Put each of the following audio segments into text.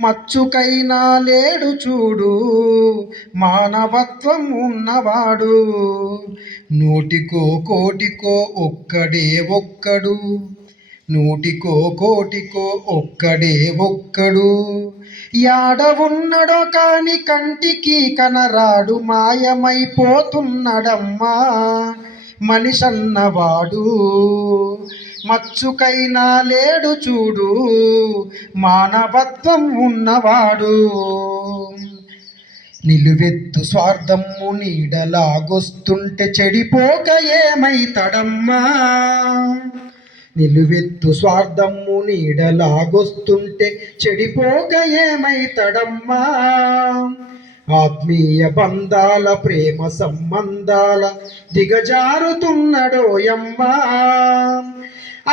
మచ్చుకైనా లేడు చూడు మానవత్వం ఉన్నవాడు. నూటికో కోటికో ఒక్కడే ఒక్కడు, నూటికో కోటికో ఒక్కడే ఒక్కడు. యాడ ఉన్నడో కాని కంటికి కనరాడు, మాయమైపోతున్నడమ్మా మనిషన్నవాడు. మచ్చుకైనా లేడు చూడు మానవత్వం ఉన్నవాడు. నిలువెత్తు స్వార్థము నీడలాగొస్తుంటే చెడిపోక ఏమైతడమ్మా. నిలువెత్తు స్వార్థము నీడలాగొస్తుంటే చెడిపోక ఏమైతడమ్మా. ఆత్మీయ బంధాల ప్రేమ సంబంధాల దిగజారుతున్నడోయమ్మా.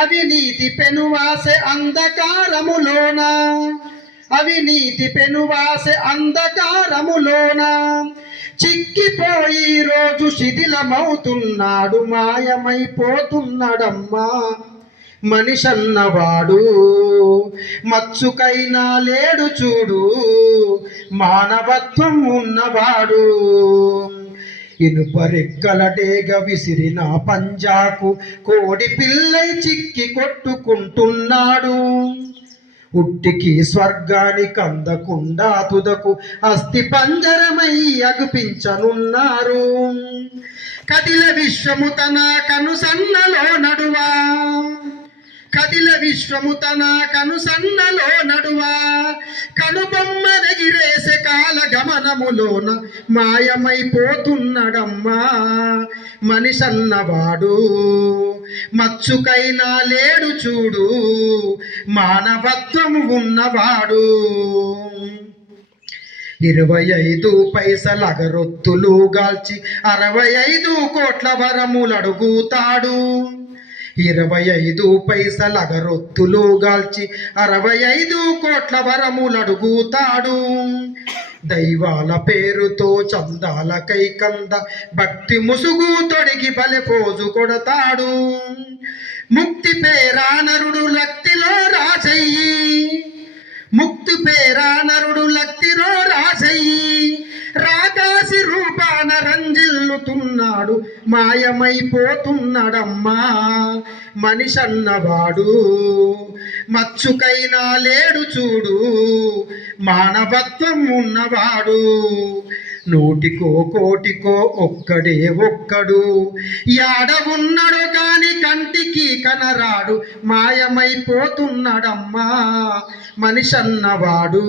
అవినీతి పెనువాసె అంధకారములోన, అవినీతి పెనువాసె అంధకారములోన చిక్కిపోయి రోజు శిథిలమవుతున్నాడు, మాయమైపోతున్నాడమ్మా మనిషన్నవాడు. మచ్చుకైనా లేడు చూడు మానవత్వం ఉన్నవాడు. ఇనుపరెక్కల డేగ విసిరిన పంజాకు కోడి పిల్లై చిక్కి కొట్టుకుంటున్నాడు. ఉట్టికి స్వర్గానికి అందకుండా తుదకు అస్థి పంజరమై అగుపించనున్నారు. కదిల విశ్వము తన కనుసన్నలో నడువా, కదిల విశ్వము తన కనుసన్నలో నడువా, కనుబొమ్మ ఎగిరేసే కాల గమనములోన మాయమైపోతున్నడమ్మా మనిషన్నవాడు. మచ్చుకైనా లేడు చూడు మానవత్వము ఉన్నవాడు. 25 పైసల అగరొత్తులు గాల్చి 65 కోట్ల వరములడుగుతాడు. 25 పైసల అగరొత్తులు గాల్చి 65 కోట్ల వరములడుగుతాడు. దైవాల పేరుతో చందాల కైకంద భక్తి ముసుగు తొడిగి బలె పోజు కొడతాడు. ముక్తి పేరా నరుడు లక్తిలో రాజయ్యి, ముక్తి పేరా నరుడు లక్తిలో రాజయ్యి రాకాసి రూపాన రంజిల్లుతున్నాడు, మాయమైపోతున్నాడమ్మా మనిషన్నవాడు. మచ్చుకైనా లేడు చూడు మానవత్వం ఉన్నవాడు. నూటికో కోటికో ఒక్కడే ఒక్కడు, యాడ ఉన్నడు కాని కంటికి కనరాడు, మాయమైపోతున్నాడమ్మా మనిషన్నవాడు.